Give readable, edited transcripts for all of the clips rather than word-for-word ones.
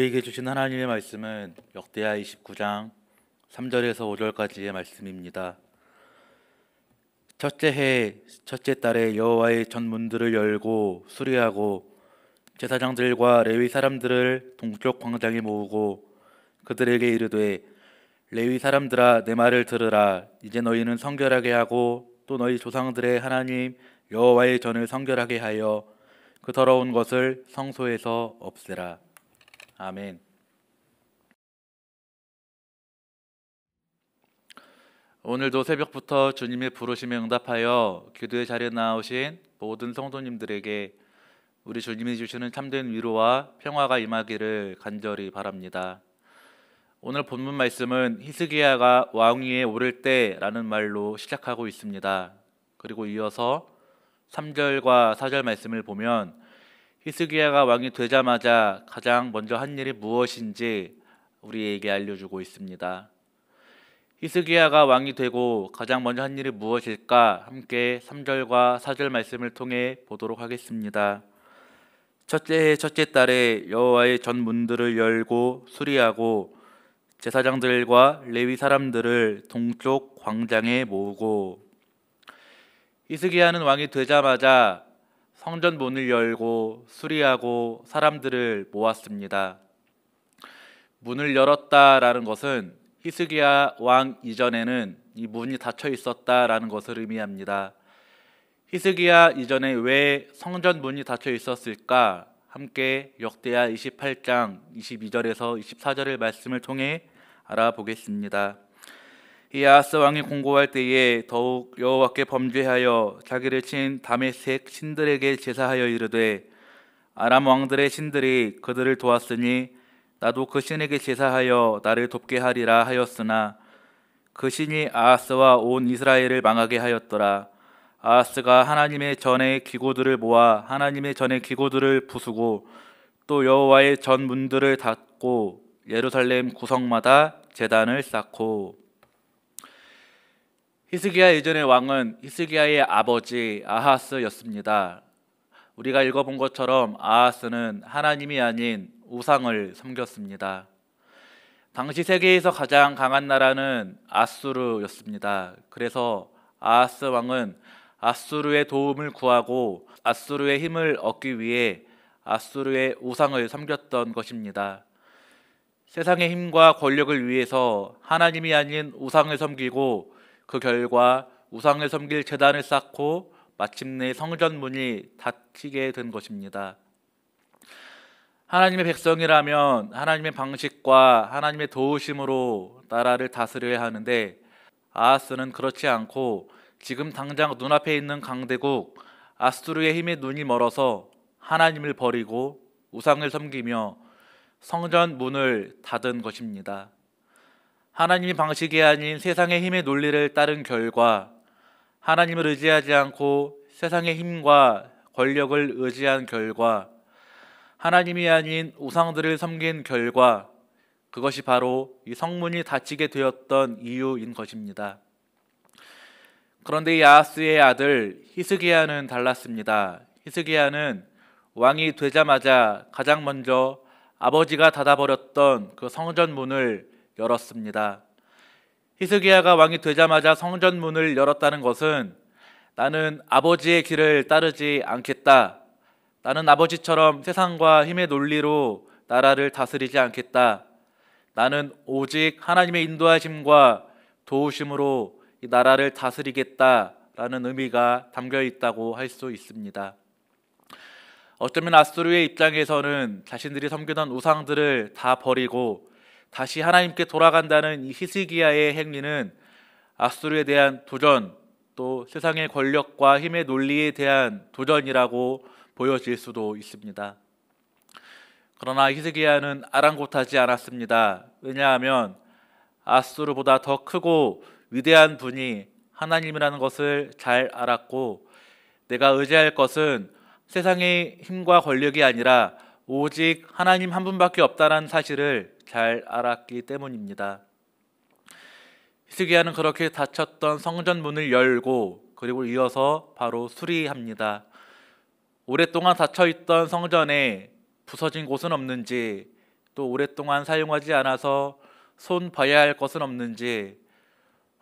우리에게 주신 하나님의 말씀은 역대하 29장 3절에서 5절까지의 말씀입니다. 첫째 해 첫째 달에 여호와의 전 문들을 열고 수리하고 제사장들과 레위 사람들을 동쪽 광장에 모으고 그들에게 이르되 레위 사람들아 내 말을 들으라. 이제 너희는 성결하게 하고 또 너희 조상들의 하나님 여호와의 전을 성결하게 하여 그 더러운 것을 성소에서 없애라. 아멘. 오늘도 새벽부터 주님의 부르심에 응답하여 기도의 자리에 나오신 모든 성도님들에게 우리 주님이 주시는 참된 위로와 평화가 임하기를 간절히 바랍니다. 오늘 본문 말씀은 히스기야가 왕위에 오를 때라는 말로 시작하고 있습니다. 그리고 이어서 3절과 4절 말씀을 보면 히스기야가 왕이 되자마자 가장 먼저 한 일이 무엇인지 우리에게 알려주고 있습니다. 히스기야가 왕이 되고 가장 먼저 한 일이 무엇일까? 함께 3절과 4절 말씀을 통해 보도록 하겠습니다. 첫째 해 첫째 달에 여호와의 전 문들을 열고 수리하고 제사장들과 레위 사람들을 동쪽 광장에 모으고. 히스기야는 왕이 되자마자 성전 문을 열고 수리하고 사람들을 모았습니다. 문을 열었다라는 것은 히스기야 왕 이전에는 이 문이 닫혀 있었다라는 것을 의미합니다. 히스기야 이전에 왜 성전 문이 닫혀 있었을까? 함께 역대하 28장 22절에서 24절의 말씀을 통해 알아보겠습니다. 이 아하스 왕이 공고할 때에 더욱 여호와께 범죄하여 자기를 친 다메섹 신들에게 제사하여 이르되 아람 왕들의 신들이 그들을 도왔으니 나도 그 신에게 제사하여 나를 돕게 하리라 하였으나 그 신이 아하스와 온 이스라엘을 망하게 하였더라. 아하스가 하나님의 전의 기구들을 모아 하나님의 전의 기구들을 부수고 또 여호와의 전 문들을 닫고 예루살렘 구성마다 제단을 쌓고. 히스기야 이전의 왕은 히스기야의 아버지 아하스였습니다. 우리가 읽어본 것처럼 아하스는 하나님이 아닌 우상을 섬겼습니다. 당시 세계에서 가장 강한 나라는 아수르였습니다. 그래서 아하스 왕은 아수르의 도움을 구하고 아수르의 힘을 얻기 위해 아수르의 우상을 섬겼던 것입니다. 세상의 힘과 권력을 위해서 하나님이 아닌 우상을 섬기고 그 결과 우상을 섬길 제단을 쌓고 마침내 성전문이 닫히게 된 것입니다. 하나님의 백성이라면 하나님의 방식과 하나님의 도우심으로 나라를 다스려야 하는데 아하스는 그렇지 않고 지금 당장 눈앞에 있는 강대국 아수르의 힘에 눈이 멀어서 하나님을 버리고 우상을 섬기며 성전 문을 닫은 것입니다. 하나님의 방식이 아닌 세상의 힘의 논리를 따른 결과, 하나님을 의지하지 않고 세상의 힘과 권력을 의지한 결과, 하나님이 아닌 우상들을 섬긴 결과, 그것이 바로 이 성문이 닫히게 되었던 이유인 것입니다. 그런데 이 아하스의 아들 히스기야는 달랐습니다. 히스기야는 왕이 되자마자 가장 먼저 아버지가 닫아버렸던 그 성전 문을 열었습니다. 히스기야가 왕이 되자마자 성전 문을 열었다는 것은 나는 아버지의 길을 따르지 않겠다. 나는 아버지처럼 세상과 힘의 논리로 나라를 다스리지 않겠다. 나는 오직 하나님의 인도하심과 도우심으로 이 나라를 다스리겠다라는 의미가 담겨 있다고 할 수 있습니다. 어쩌면 아수르의 입장에서는 자신들이 섬기던 우상들을 다 버리고 다시 하나님께 돌아간다는 이 히스기야의 행위는 아수르에 대한 도전, 또 세상의 권력과 힘의 논리에 대한 도전이라고 보여질 수도 있습니다. 그러나 히스기야는 아랑곳하지 않았습니다. 왜냐하면 아수르보다 더 크고 위대한 분이 하나님이라는 것을 잘 알았고, 내가 의지할 것은 세상의 힘과 권력이 아니라 오직 하나님 한 분밖에 없다는 사실을 잘 알았기 때문입니다. 히스기야는 그렇게 닫혔던 성전 문을 열고 그리고 이어서 바로 수리합니다. 오랫동안 닫혀있던 성전에 부서진 곳은 없는지, 또 오랫동안 사용하지 않아서 손 봐야 할 것은 없는지,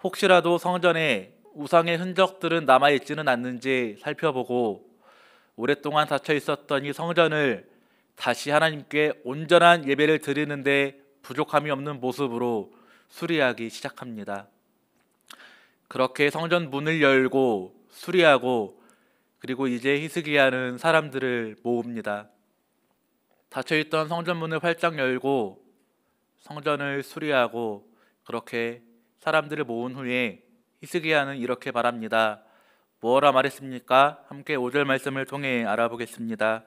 혹시라도 성전에 우상의 흔적들은 남아있지는 않는지 살펴보고 오랫동안 닫혀 있었던 이 성전을 다시 하나님께 온전한 예배를 드리는데 부족함이 없는 모습으로 수리하기 시작합니다. 그렇게 성전 문을 열고 수리하고 그리고 이제 히스기야는 사람들을 모읍니다. 닫혀있던 성전 문을 활짝 열고 성전을 수리하고 그렇게 사람들을 모은 후에 히스기야는 이렇게 말합니다. 뭐라 말했습니까? 함께 5절 말씀을 통해 알아보겠습니다.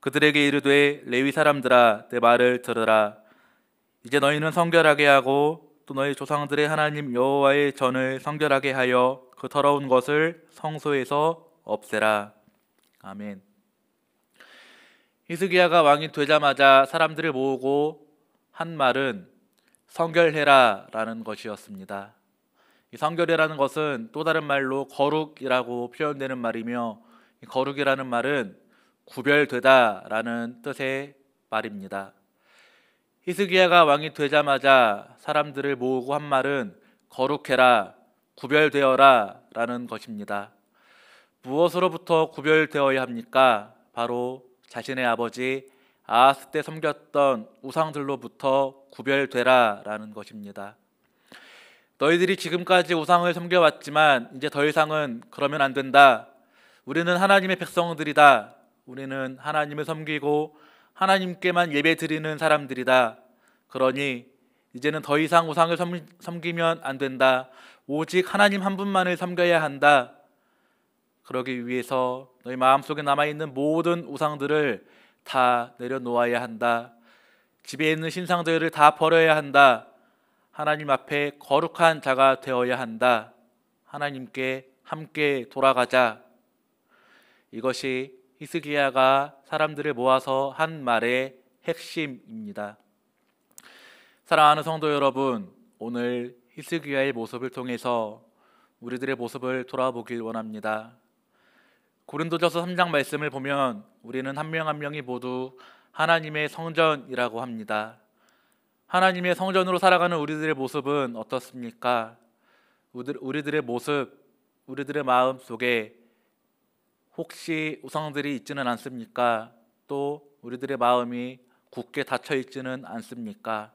그들에게 이르되 레위 사람들아 내 말을 들으라. 이제 너희는 성결하게 하고 또 너희 조상들의 하나님 여호와의 전을 성결하게 하여 그 더러운 것을 성소에서 없애라. 아멘. 히스기야가 왕이 되자마자 사람들을 모으고 한 말은 성결해라 라는 것이었습니다. 이 성결이라는 것은 또 다른 말로 거룩이라고 표현되는 말이며, 이 거룩이라는 말은 구별되다 라는 뜻의 말입니다. 히스기야가 왕이 되자마자 사람들을 모으고 한 말은 거룩해라, 구별되어라 라는 것입니다. 무엇으로부터 구별되어야 합니까? 바로 자신의 아버지 아하스 때 섬겼던 우상들로부터 구별되라 라는 것입니다. 너희들이 지금까지 우상을 섬겨왔지만 이제 더 이상은 그러면 안 된다. 우리는 하나님의 백성들이다. 우리는 하나님을 섬기고 하나님께만 예배 드리는 사람들이다. 그러니 이제는 더 이상 우상을 섬기면 안 된다. 오직 하나님 한 분만을 섬겨야 한다. 그러기 위해서 너희 마음속에 남아있는 모든 우상들을 다 내려놓아야 한다. 집에 있는 신상들을 다 버려야 한다. 하나님 앞에 거룩한 자가 되어야 한다. 하나님께 함께 돌아가자. 이것이 히스기야가 사람들을 모아서 한 말의 핵심입니다. 사랑하는 성도 여러분, 오늘 히스기야의 모습을 통해서 우리들의 모습을 돌아보길 원합니다. 고린도전서 3장 말씀을 보면 우리는 한 명 한 명이 모두 하나님의 성전이라고 합니다. 하나님의 성전으로 살아가는 우리들의 모습은 어떻습니까? 우리들의 모습, 우리들의 마음 속에 혹시 우상들이 있지는 않습니까? 또 우리들의 마음이 굳게 닫혀 있지는 않습니까?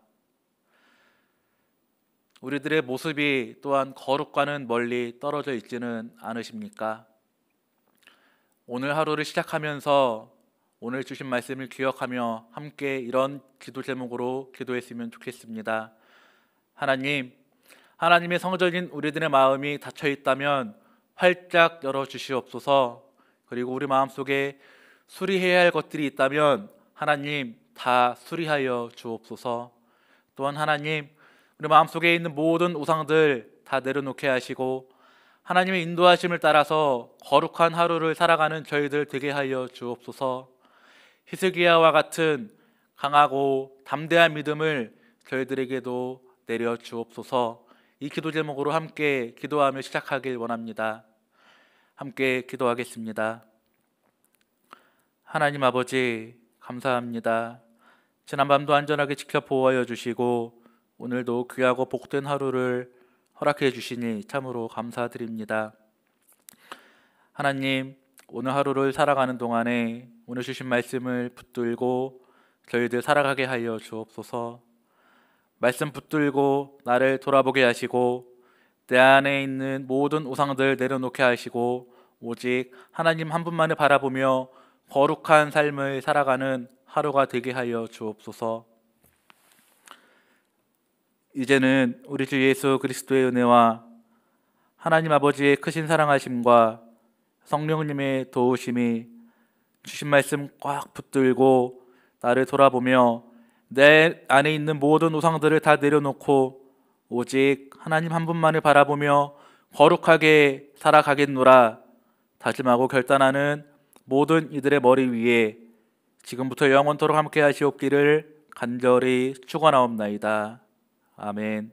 우리들의 모습이 또한 거룩과는 멀리 떨어져 있지는 않으십니까? 오늘 하루를 시작하면서 오늘 주신 말씀을 기억하며 함께 이런 기도 제목으로 기도했으면 좋겠습니다. 하나님, 하나님의 성전인 우리들의 마음이 닫혀 있다면 활짝 열어 주시옵소서. 그리고 우리 마음속에 수리해야 할 것들이 있다면 하나님 다 수리하여 주옵소서. 또한 하나님, 우리 마음속에 있는 모든 우상들 다 내려놓게 하시고 하나님의 인도하심을 따라서 거룩한 하루를 살아가는 저희들 되게 하여 주옵소서. 히스기야와 같은 강하고 담대한 믿음을 저희들에게도 내려 주옵소서. 이 기도 제목으로 함께 기도하며 시작하길 원합니다. 함께 기도하겠습니다. 하나님 아버지, 감사합니다. 지난밤도 안전하게 지켜 보호하여 주시고 오늘도 귀하고 복된 하루를 허락해 주시니 참으로 감사드립니다. 하나님, 오늘 하루를 살아가는 동안에 오늘 주신 말씀을 붙들고 저희들 살아가게 하여 주옵소서. 말씀 붙들고 나를 돌아보게 하시고 내 안에 있는 모든 우상들 내려놓게 하시고 오직 하나님 한 분만을 바라보며 거룩한 삶을 살아가는 하루가 되게 하여 주옵소서. 이제는 우리 주 예수 그리스도의 은혜와 하나님 아버지의 크신 사랑하심과 성령님의 도우심이 주신 말씀 꽉 붙들고 나를 돌아보며 내 안에 있는 모든 우상들을 다 내려놓고 오직 하나님 한 분만을 바라보며 거룩하게 살아가겠노라 다짐하고 결단하는 모든 이들의 머리 위에 지금부터 영원토록 함께 하시옵기를 간절히 축원하옵나이다. 아멘.